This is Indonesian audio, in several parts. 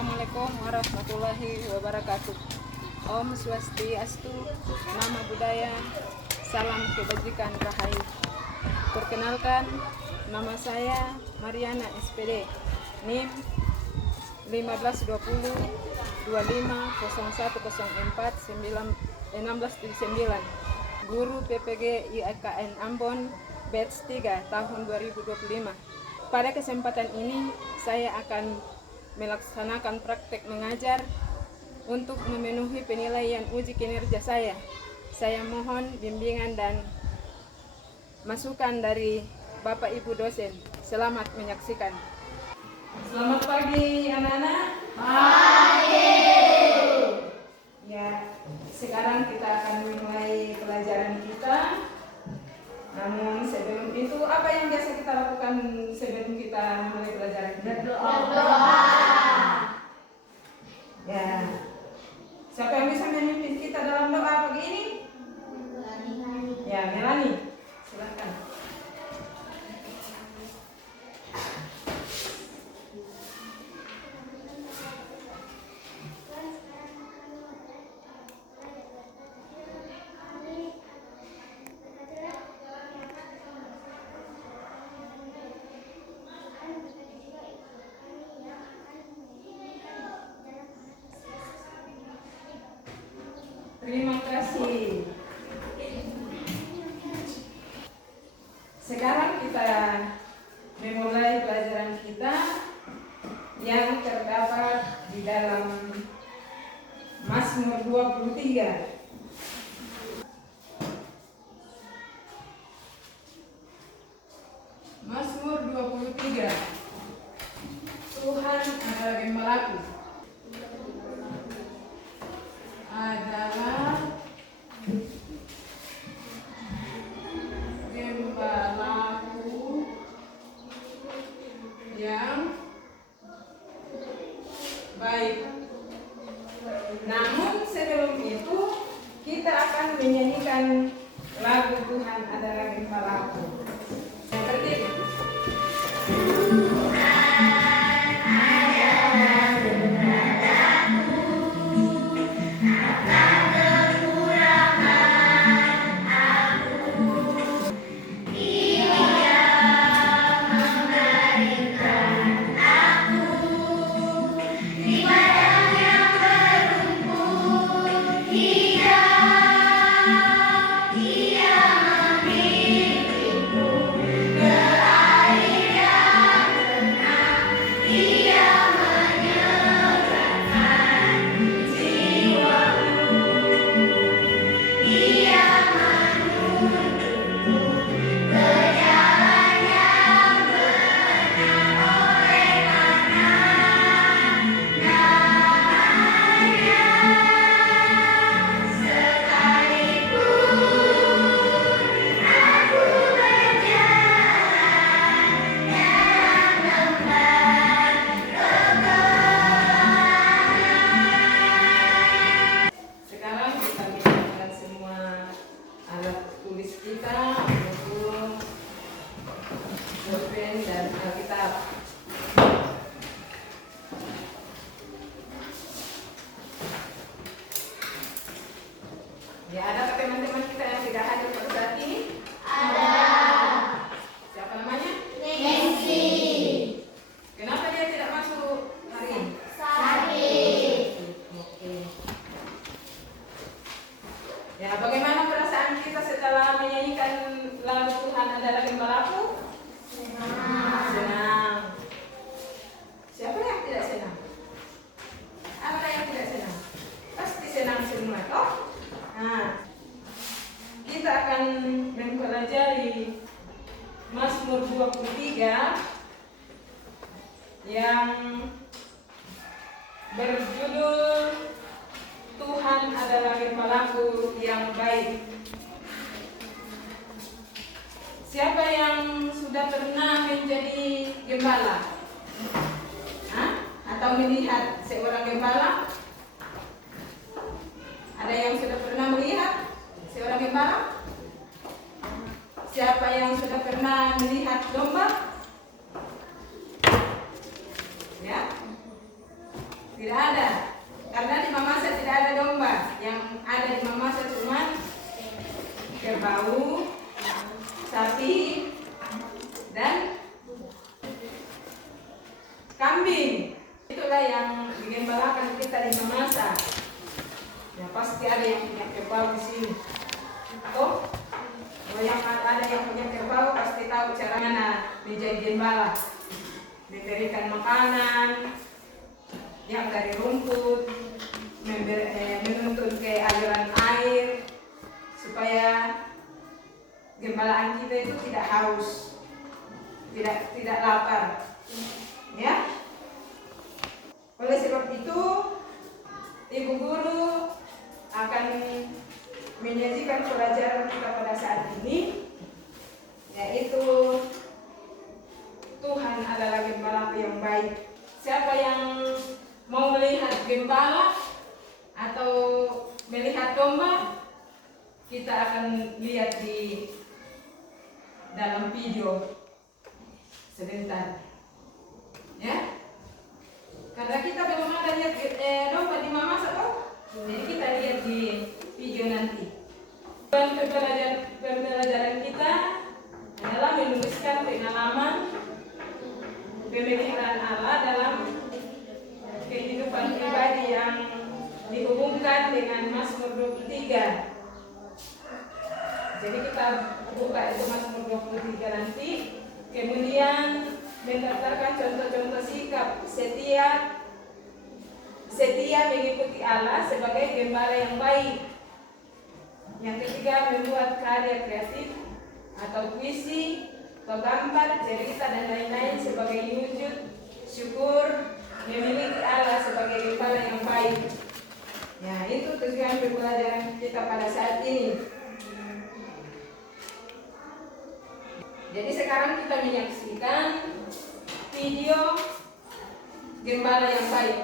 Assalamualaikum warahmatullahi wabarakatuh. Om Swastiastu, Nama Budaya, Salam Kebajikan Rahayu. Perkenalkan, nama saya Mariana SPD, NIM 1520 25 0104 1679, Guru PPG IKN Ambon, Batch 3 tahun 2025. Pada kesempatan ini, saya akan melaksanakan praktek mengajar untuk memenuhi penilaian uji kinerja saya. Saya mohon bimbingan dan masukan dari Bapak Ibu dosen. Selamat menyaksikan. Selamat pagi anak-anak. Pagi. Ya, sekarang kita akan memulai pelajaran kita. Namun sebelum itu, apa yang biasa kita lakukan sebelum kita memulai pelajaran kita? Berdoa. Ya. Siapa yang bisa memimpin kita dalam doa pagi ini? Ya, Melani. Silakan. Terima kasih. Sekarang kita memulai pelajaran kita yang terdapat di dalam Mazmur 23. Mazmur 23. Tuhan adalah gembalaku. Adalah gembalaku yang baik. Namun sebelum itu kita akan menyanyikan lagu Tuhan adalah gembalaku. Yang pertama. Ya, ada teman-teman kita yang tidak hadir pada saat ini? Ada. Siapa namanya? Nancy. Kenapa dia tidak masuk hari ini? Sakit. Oke. Ya, bagaimana perasaan kita setelah menyanyikan lagu Tuhan adalah gembalaku? Senang. Senang. Siapa yang tidak senang? Apa yang tidak senang? Pasti senang semua, toh? Nah, kita akan mempelajari Mazmur 23 yang berjudul Tuhan adalah gembalaku yang baik. Siapa yang sudah pernah menjadi gembala? Hah? Atau melihat seorang gembala? Ada yang sudah pernah melihat seorang gembala? Siapa yang sudah pernah melihat domba? Ya? kerbau, sapi, dan kambing. Itulah yang digembalakan kita di Mamasa. Ya pasti ada yang punya kerbau di sini. Atau kalau yang ada yang punya kerbau pasti tahu caranya menjadi gembala. Diberikan makanan yang dari rumput, menuntun ke aliran air supaya gembalaan kita itu tidak haus, tidak lapar. Ya. Oleh sebab itu, Ibu Guru akan menyajikan pelajaran kita pada saat ini, yaitu Tuhan adalah gembala yang baik. Siapa yang mau melihat gembala atau melihat domba, kita akan lihat di dalam video sebentar. Ya, karena kita belum ada lihat domba di Mamasa toh, jadi kita lihat di video nanti. Dan pembelajaran kita adalah menuliskan pengalaman pemeliharaan Allah dalam kehidupan pribadi yang dihubungkan dengan Mazmur 23. Jadi kita buka itu Mazmur 23 nanti, kemudian mendaftarkan contoh-contoh sikap setia mengikuti Allah sebagai gembala yang baik. Yang ketiga, membuat karya kreatif atau puisi atau gambar, cerita dan lain-lain sebagai wujud syukur memiliki Allah sebagai gembala yang baik. Ya, itu tujuan pembelajaran kita pada saat ini. Jadi sekarang kita menyaksikan video gembala yang baik.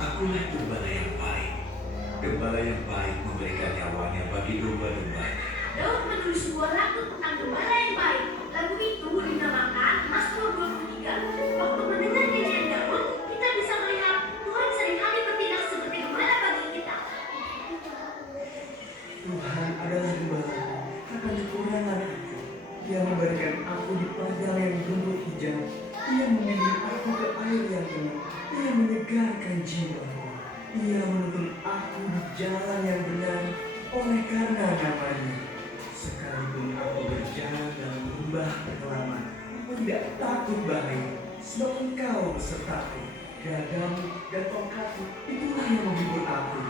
Akulah gembala yang baik. Gembala yang baik memberikan nyawanya bagi domba-dombanya. Daud menulis sebuah lagu tentang gembala yang baik. Lagu itu dinamakan Mazmur 23. Waktu mendengar nyanyian Daud, kita bisa melihat Tuhan seringkali bertindak seperti gembala bagi kita. Tuhan adalah gembala, akan kekurangan aku. Dia memberikan aku di padang yang rumput hijau. Dia membimbing aku ke air yang tenang. Dia menyegarkan jiwaku. Dia menuntun aku di jalan yang benar oleh karena namanya. Sekalipun aku berjalan dalam lembah kekelaman, aku tidak takut bahaya, sebab Engkau besertaku. Gadamu dan tongkatmu itulah yang menghibur aku.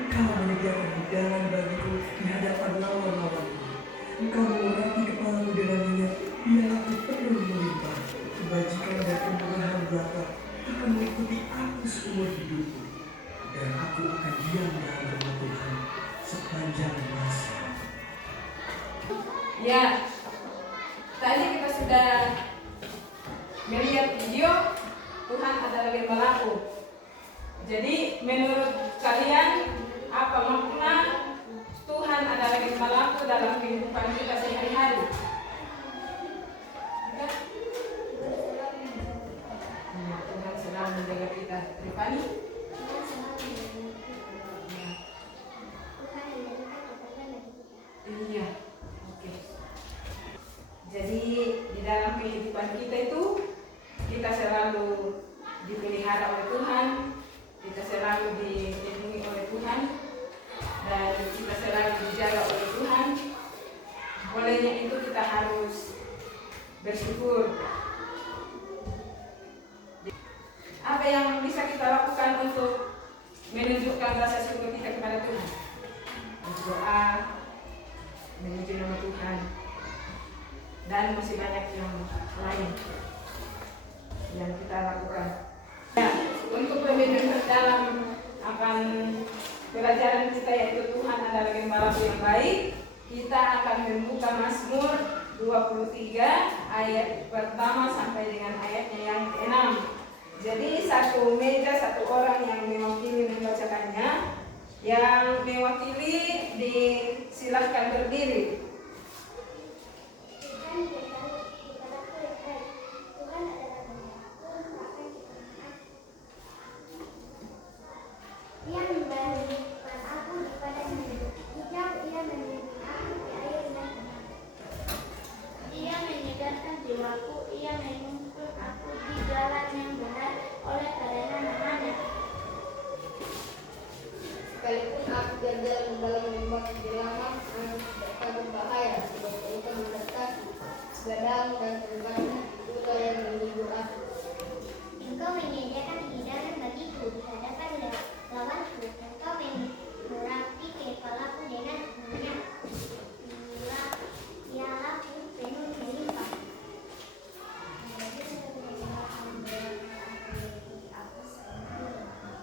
Engkau menyediakan hidangan bagiku di hadapan lawan-lawanku. Engkau mengurapi kepalaku dengan minyak, biar aku penuh melimpah. Kebajikan dan kemurahan belaka akan mengikuti aku seumur hidupku, dan aku akan diam dalam rumah Tuhan sepanjang masa. Ya, tadi kita sudah melihat video Tuhan adalah gembalaku. Jadi menurut kalian apa makna Tuhan adalah gembalaku dalam kehidupan kita sehari-hari? Ya? Tuhan sedang menjaga kita. Rifani? Iya. Oke. Jadi di dalam kehidupan kita itu kita selalu dipelihara oleh Tuhan, kita selalu dilindungi oleh Tuhan, dan kita selalu dijaga oleh Tuhan. Olehnya itu kita harus bersyukur. Apa yang bisa kita lakukan untuk menunjukkan rasa syukur kita kepada Tuhan? Berdoa, memuji nama Tuhan. dan masih banyak yang lain yang kita lakukan. Ya, untuk lebih dalam akan pelajaran kita yaitu Tuhan adalah gembala yang baik, kita akan membuka Mazmur 23 ayat pertama sampai dengan ayatnya yang ke-6. Jadi satu meja satu orang yang mewakili membacakannya. Yang mewakili disilahkan berdiri. Ia membaringkan aku di padang hidup. Hijau ia membimbing aku di air yang tenang. Ia menyegarkan jiwaku, ia menuntun aku di jalan yang benar oleh karena namanya. Sekalipun aku berjalan dalam lembah kegelapan, aku tak berbahaya sebab Engkau menyertaku. Pedang dan tongkatmu itulah yang menghibur aku. Engkau menyediakan hidangan bagiku di hadapan lawanku. Engkau merapi kepalaku dengan minyak. Pialaku penuh melimpah.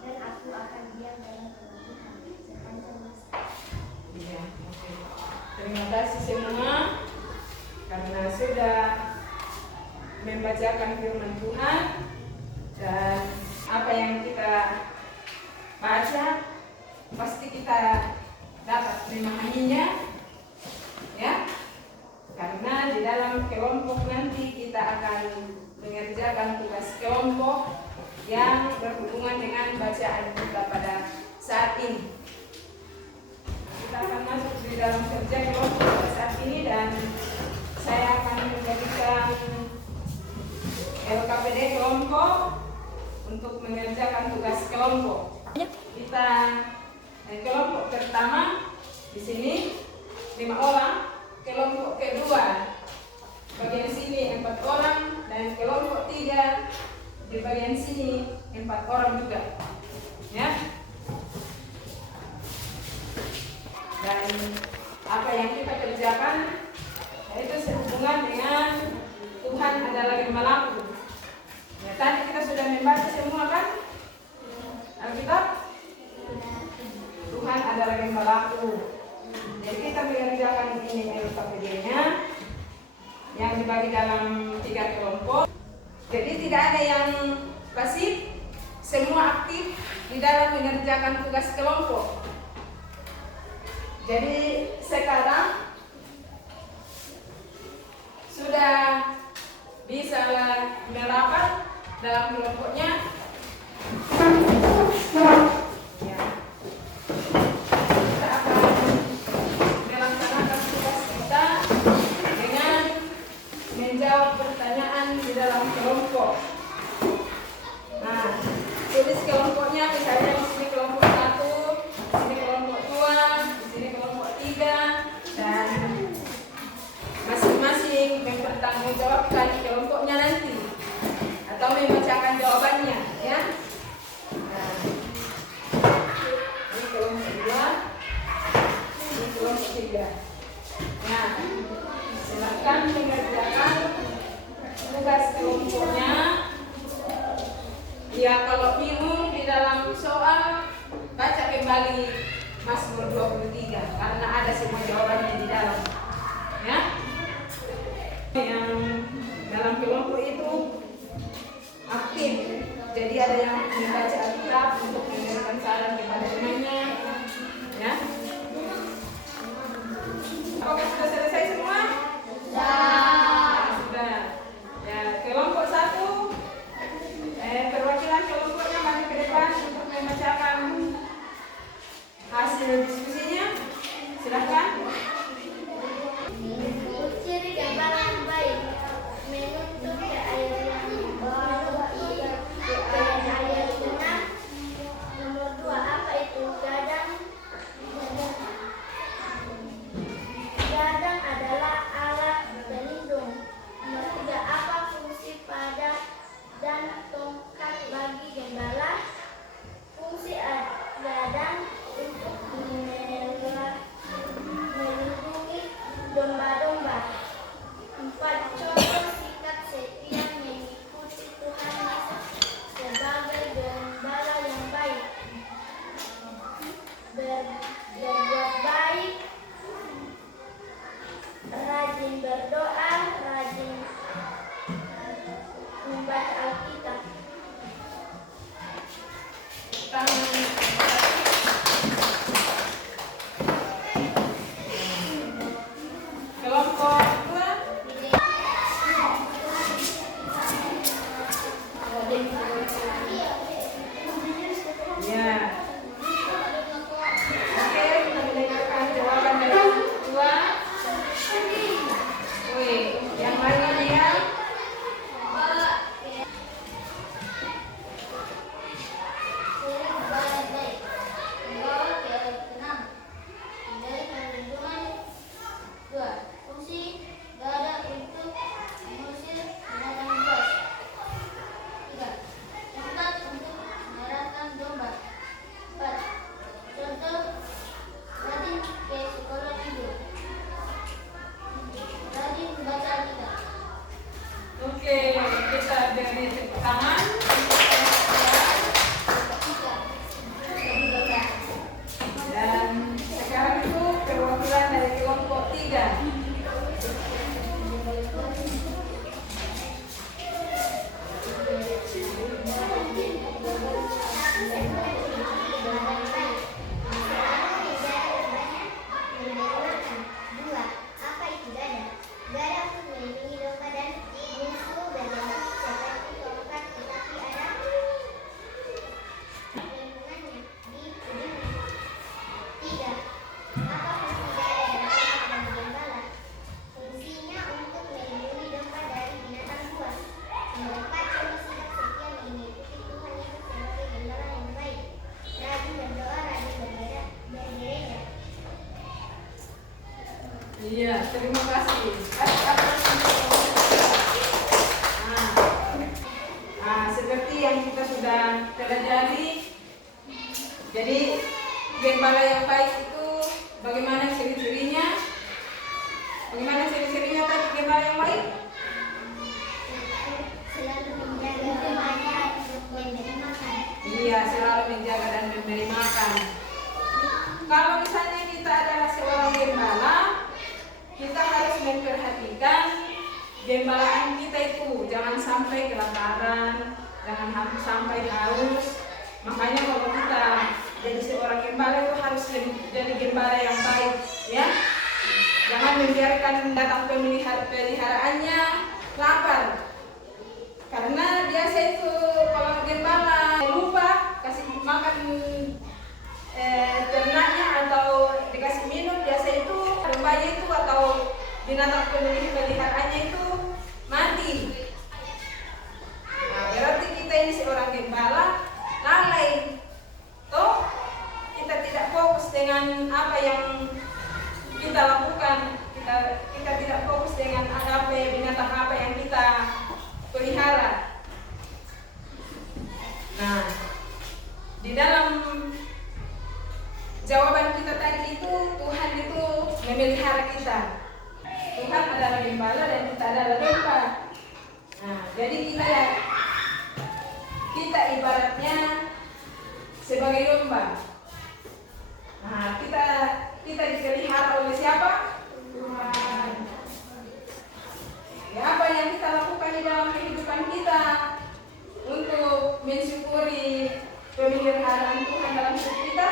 Dan aku akan diam dalam kemuliaan sepanjang masa. Ya, oke. Terima kasih semua karena sudah membacakan firman Tuhan dan apa yang kita baca pasti kita dapat memahaminya, ya. Karena di dalam kelompok nanti kita akan mengerjakan tugas kelompok yang berhubungan dengan bacaan kita pada saat ini. Kita akan masuk di dalam kerja kelompok pada saat ini dan saya akan menjadikan LKPD kelompok untuk mengerjakan tugas kelompok. Kita kelompok pertama di sini 5 orang, kelompok kedua bagian sini 4 orang dan kelompok 3 di bagian sini 4 orang juga, ya. Dan apa yang kita kerjakan yaitu sehubungan dengan Tuhan adalah gembalaku. Ya, tadi kita sudah membaca semua kan Alkitab? Tuhan adalah gembalaku. Jadi kita mengerjakan ini LKPD-nya yang dibagi dalam 3 kelompok. Jadi tidak ada yang pasif, semua aktif di dalam mengerjakan tugas kelompok. Jadi sekarang sudah bisa merapat dalam kelompoknya. Ya. Kita akan melaksanakan tugas kita dengan menjawab pertanyaan di dalam kelompok. Nah, tulis kelompoknya, misalnya di sini kelompok 1, di sini kelompok 2, di sini kelompok 3, dan masing-masing mempertanggungjawabkan kelompoknya nanti atau membacakan jawabannya, ya. Nah, ini kelompok 2, ini kelompok 3. Nah, silakan mengerjakan tugas kelompoknya. Ya, kalau bingung di dalam soal, baca kembali Mazmur 23 karena ada semua jawabannya di dalam, ya. Yang dalam kelompok itu aktif, jadi ada yang membaca Alkitab untuk memberikan saran kepada temannya, ya. Apakah sudah selesai semua? Sudah. Ya, kelompok 1, perwakilan kelompoknya maju ke depan untuk membacakan hasil diskusinya. Silakan. Ciri gembala yang baik menuntun ke air yang membawa ia ke air tenang. Nomor 2, apa Iya, terima kasih. Seperti yang kita sudah pelajari, jadi gembala yang baik itu bagaimana ciri-cirinya? Bagaimana ciri-cirinya tadi gembala yang baik? Selalu menjaga temannya untuk memberi makan. Iya, selalu menjaga dan memberi makan. Kalau misalnya kita adalah seorang gembala, kita harus memperhatikan gembalaan kita itu jangan sampai kelaparan, jangan sampai haus. Makanya kalau kita jadi seorang gembala itu harus jadi gembala yang baik, ya. Jangan membiarkan datang peliharaannya lapar. Karena biasa itu kalau gembala lupa kasih makan ternaknya atau dikasih minum, biasa itu dombanya itu atau binatang peliharaannya itu mati. Nah, berarti kita ini seorang gembala lalai. Toh kita tidak fokus dengan apa yang kita lakukan. Kita tidak fokus dengan apa binatang apa yang kita pelihara. Nah, di dalam jawaban kita tadi itu Tuhan itu memelihara kita. Tuhan adalah gembala dan kita adalah domba. Nah, jadi kita ibaratnya sebagai domba. Nah, kita dipelihara oleh siapa? Tuhan. Ya, apa yang kita lakukan di dalam kehidupan kita untuk mensyukuri pemeliharaan Tuhan dalam hidup kita?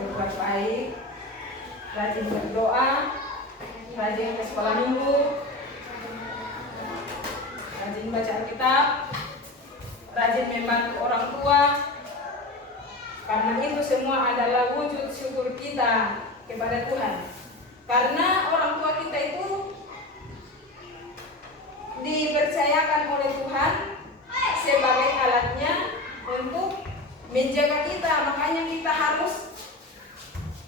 Berbuat baik, rajin berdoa, rajin ke sekolah minggu, rajin baca Alkitab, rajin membantu orang tua. Karena itu semua adalah wujud syukur kita kepada Tuhan. Karena orang tua kita itu dipercayakan oleh Tuhan sebagai alatnya untuk menjaga kita. Makanya kita harus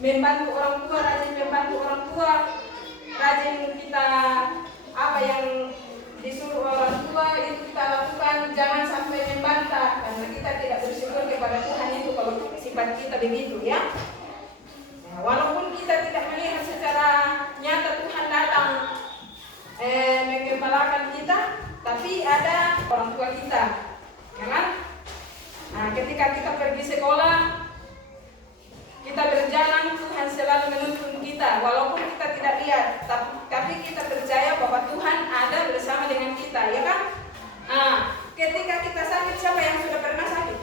membantu orang tua, rajin membantu orang tua, rajin kita apa yang disuruh orang tua itu kita lakukan, jangan sampai membantah, karena kita tidak bersyukur kepada Tuhan itu kalau sifat kita begitu, ya. Nah, walaupun kita tidak melihat secara nyata Tuhan datang menggembalakan kita, tapi ada orang tua kita, ya kan? Nah, ketika kita pergi sekolah, kita berjalan, Tuhan selalu menuntun kita, walaupun kita tidak lihat, tapi kita percaya bahwa Tuhan ada bersama dengan kita, ya kan? Nah, ketika kita sakit, siapa yang sudah pernah sakit?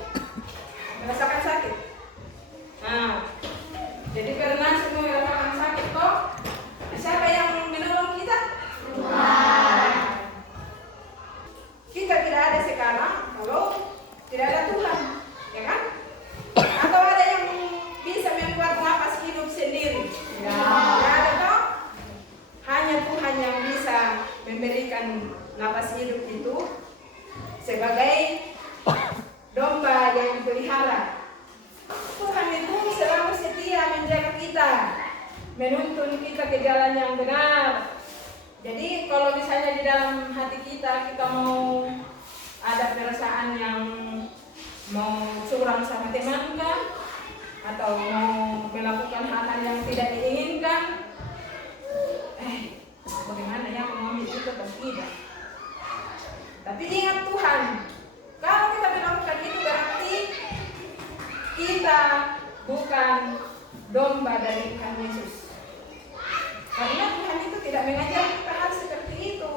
Merasakan sakit? Nah, jadi pernah semua merasakan sakit kok? Siapa yang menolong kita? Tuhan. Kita tidak ada sekarang kalau tidak ada Tuhan, ya kan? Atau ada yang bisa membuat napas hidup sendiri? Tidak ada toh? Hanya Tuhan yang bisa memberikan napas hidup itu sebagai domba yang dipelihara. Tuhan itu selalu setia menjaga kita, menuntun kita ke jalan yang benar. Jadi kalau misalnya di dalam hati kita mau ada perasaan yang mau curang sama teman kan, atau mau melakukan hal-hal yang tidak diinginkan, bagaimana ya mengambil itu atau tidak? Tapi ingat Tuhan, kalau kita melakukan itu berarti kita bukan domba dari Tuhan Yesus. Karena Tuhan itu tidak mengajar kita hal seperti itu,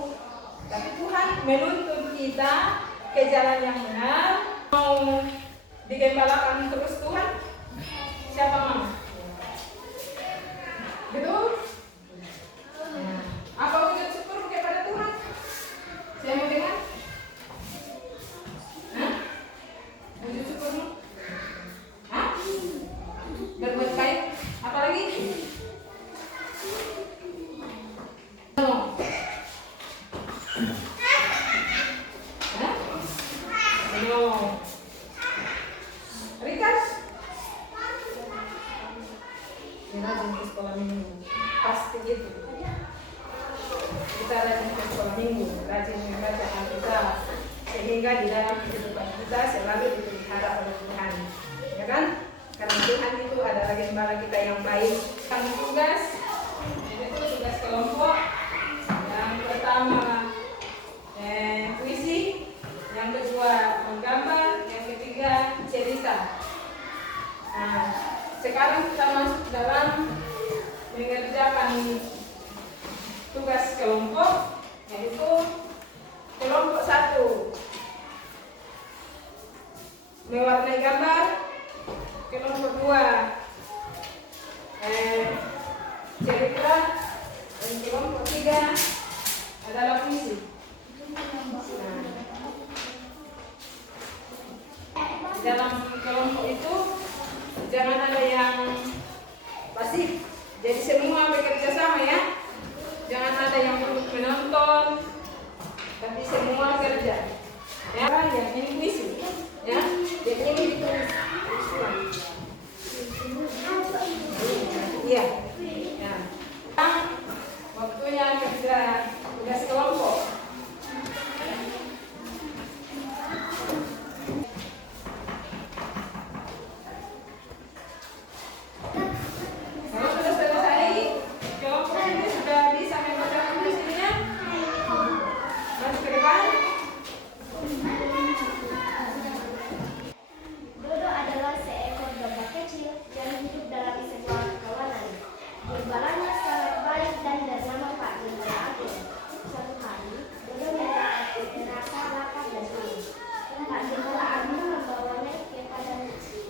tapi Tuhan menuntun kita ke jalan yang benar. Mau digembalakan terus Tuhan? Siapa mau? Betul? Apa wujud syukur kepada Tuhan? Saya mau dengar? Wujud syukurmu? Berbuat baik? Apa lagi? Belum. Rikas? sehingga di dalam kehidupan kita selalu dipelihara oleh Tuhan, ya kan? Karena Tuhan itu adalah gembala kita yang baik. Kami tugas, yaitu tugas kelompok. Yang pertama puisi, yang kedua menggambar, yang ketiga cerita. Nah, sekarang kita masuk dalam mengerjakan tugas kelompok, yaitu kelompok 1 mewarnai gambar, kelompok 2 cerita, dan kelompok 3 adalah puisi. Dalam kelompok itu jangan ada yang pasif, jadi semua bekerja sama ya. Jangan ada yang menonton, tapi semua kerja. Ya, ini puisi. Ya, jadi ini ditulis ulang. Iya. Ya. Waktunya kerja tugas kelompok. Kalau sudah selesai, kelompok ini sudah bisa membaca puisinya. Masuk ke depan. Dodo adalah seekor domba kecil yang hidup dalam sebuah kawanan. Gembalanya sangat baik dan bernama Pak Gembala Agung. Suatu hari, Dodo merasa lapar dan haus. Pak Gembala Agung membawanya kepada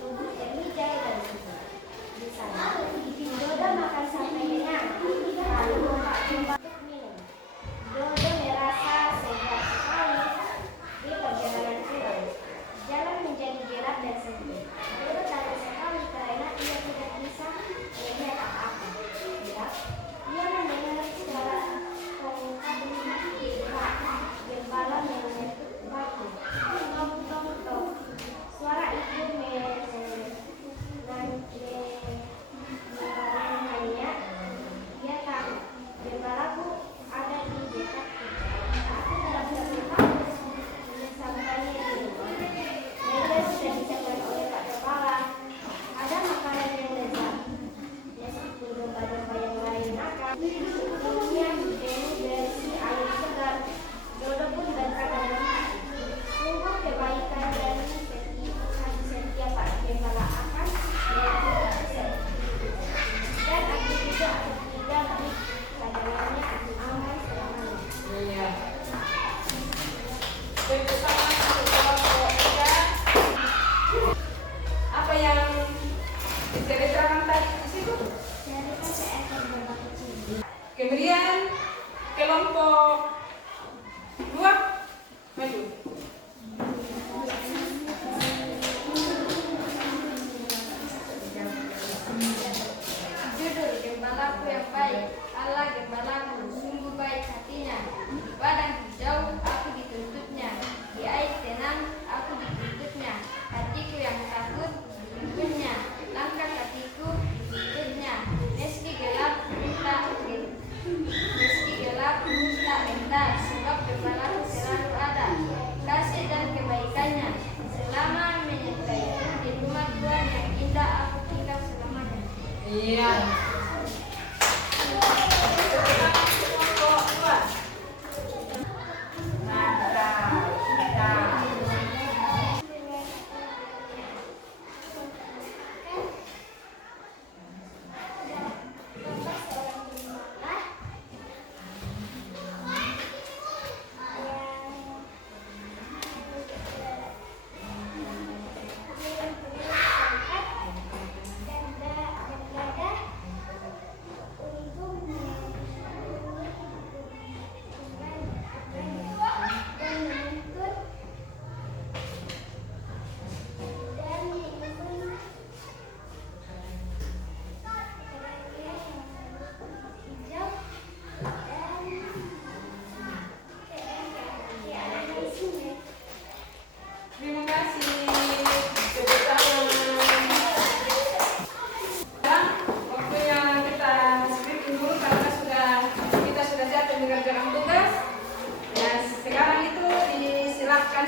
lubuk Ermijay dan Susu. Di sana, Dodo makan sampai kenyang, lalu Pak Gembala minum. Dodo merasa segar sekali di perjalanan pulang. Jalan menjadi gelap dan sempit. Dodo takut sekali karena ia tidak bisa melihat apa-apa. Ya, ia mendengar suara kongkak Pak Gembala mengetuk batu. Tong tong tong. Suara itu menangannya. Dia tahu gembalaku ada di dekatku. Aku tidak bisa menyambangi di rumah. Meja sudah disiapkan oleh Pak Gembala. Ada makanan yang lezat. Meskipun domba-domba yang lain makan, minumnya dipenuhi dari air segar. Dodo pun berkata dalam hati, sungguh kebaikan dan kasih setia Pak Gembala akan melakukan dan aku juga akan tinggal di kadalannya aman selamanya. Iya. Bersama kelompok 3. Apa yang diceritakan tadi di situ? Cerita seekor domba kecil. Kemudian kelompok 2 maju. Judul Gembalaku yang baik. Allah gembalaku, sungguh baik hatinya. Di padang hijau aku dituntutnya. Di air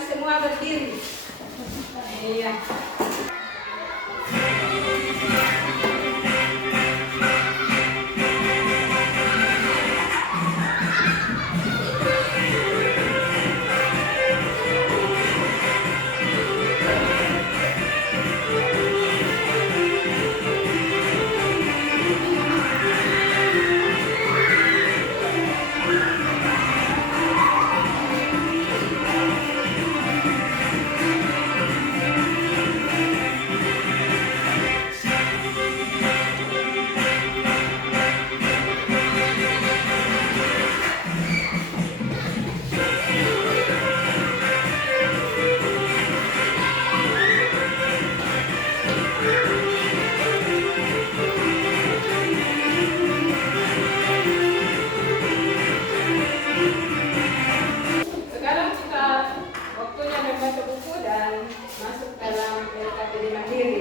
semua berdiri. Iya. Sekarang kita waktunya membaca buku dan masuk dalam LKPD Mandiri.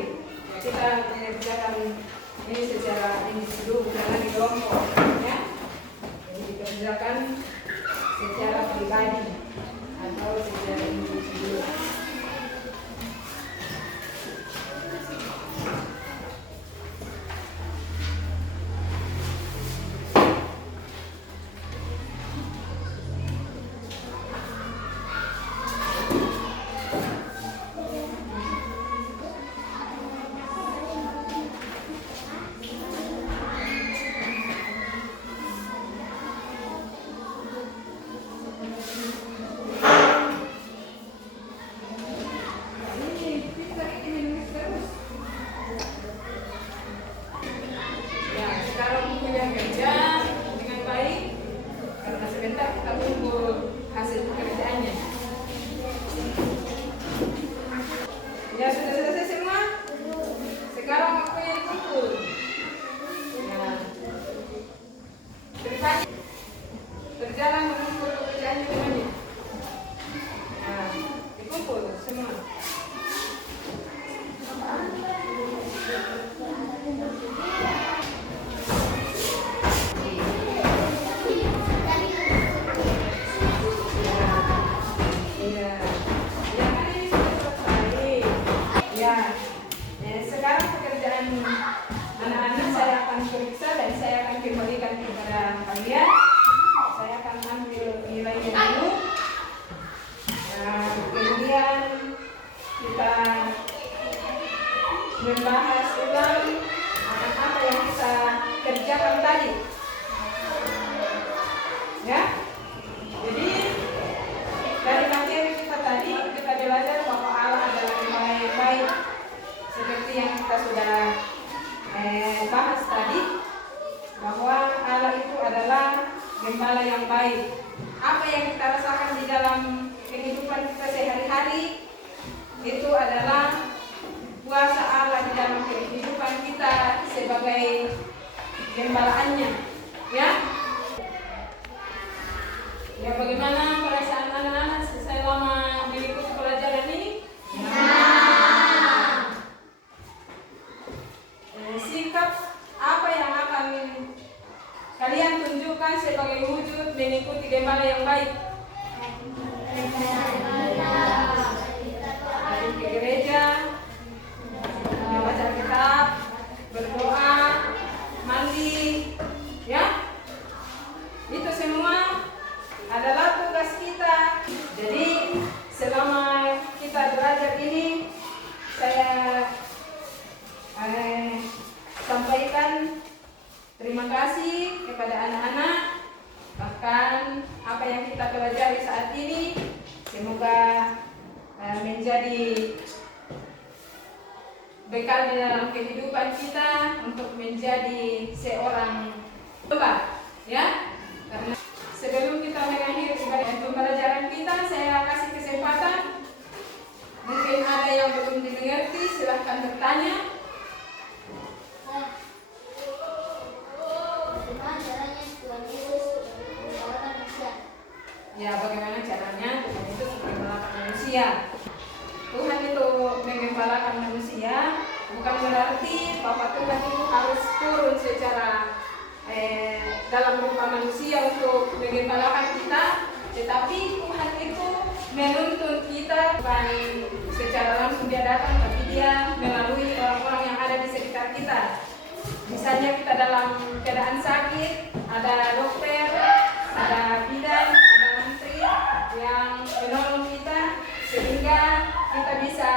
Ya, kita mengerjakan ini secara individu, bukan di kelompok, ya. Jadi dikerjakan secara pribadi atau secara individu. Ya, sekarang bukunya kerja dengan baik karena sebentar kita tunggu hasil pekerjaannya. Ya, sudah selesai semua? Sekarang waktunya dikumpul. Ya. Pribadi berjalan mengumpul pekerjaannya temannya. Nah, dikumpul semua. Iya. Ya, kan ini sudah selesai. Ya. Sekarang pekerjaan anak-anak saya akan periksa dan saya akan kembalikan kepada kalian. Saya akan ambil nilainya dulu. Nah, kemudian kita membahas ulang apa yang kita kerjakan tadi. Ya. Jadi dari materi kita tadi kita belajar bahwa Allah adalah Gembala yang baik seperti yang kita sudah bahas tadi, bahwa Allah itu adalah Gembala yang baik. Apa yang kita rasakan di dalam kehidupan kita sehari-hari itu adalah kuasa Allah di dalam kehidupan kita sebagai gembalaannya, ya. Ya, bagaimana perasaan anak-anak selama mengikuti pelajaran ini? Sikap apa yang akan kalian tunjukkan sebagai wujud mengikuti gembala yang baik? Pergi ke gereja, baca kitab, berdoa, mandi, ya. Itu semua adalah tugas kita. Jadi selama kita belajar ini, saya sampaikan terima kasih kepada anak-anak. Bahkan apa yang kita pelajari saat ini semoga menjadi bekal di dalam kehidupan kita untuk menjadi seorang hamba, ya. Karena sebelum kita mengakhiri pembelajaran kita, saya kasih kesempatan. Mungkin ada yang belum dimengerti, silahkan bertanya. Ya, bagaimana caranya Tuhan itu menggembalakan manusia? Tuhan itu menggembalakan manusia bukan berarti bahwa Tuhan itu harus turun secara dalam rupa manusia untuk menggembalakan kita, tetapi Tuhan itu menuntun kita bukan secara langsung dia datang, tapi dia melalui orang-orang yang ada di sekitar kita. Misalnya kita dalam keadaan sakit, ada dokter, ada bidan, ada menteri yang menolong kita sehingga kita bisa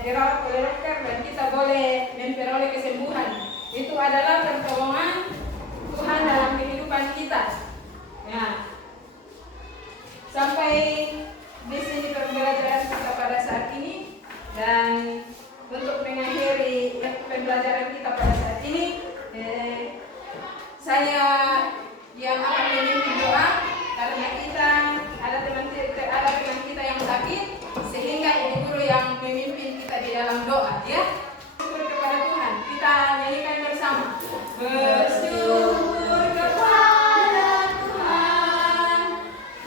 dirawat oleh dokter dan kita boleh memperoleh kesembuhan. Itu adalah pertolongan Tuhan dalam kehidupan kita. Ya. Sampai di sini pembelajaran kita pada saat ini, dan untuk mengakhiri pembelajaran kita pada saat ini, saya yang akan memimpin doa karena kita ada teman kita yang sakit, sehingga ibu guru yang memimpin kita di dalam doa, ya. Bersyukur kepada Tuhan. Kita nyanyikan bersama. Bersyukur kepada Tuhan.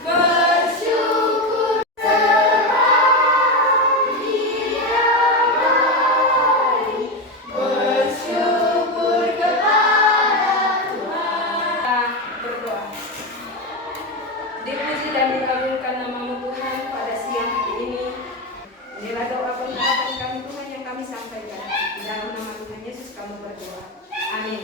Bersyukur sebab Dia baik. Bersyukur kepada Tuhan. Kita berdoa. Dipuji dan dikabulkan nama-Mu Tuhan pada siang hari ini. Inilah doa pengharapan kami Tuhan yang kami sampaikan. Di dalam nama Tuhan Yesus kami berdoa. Amin.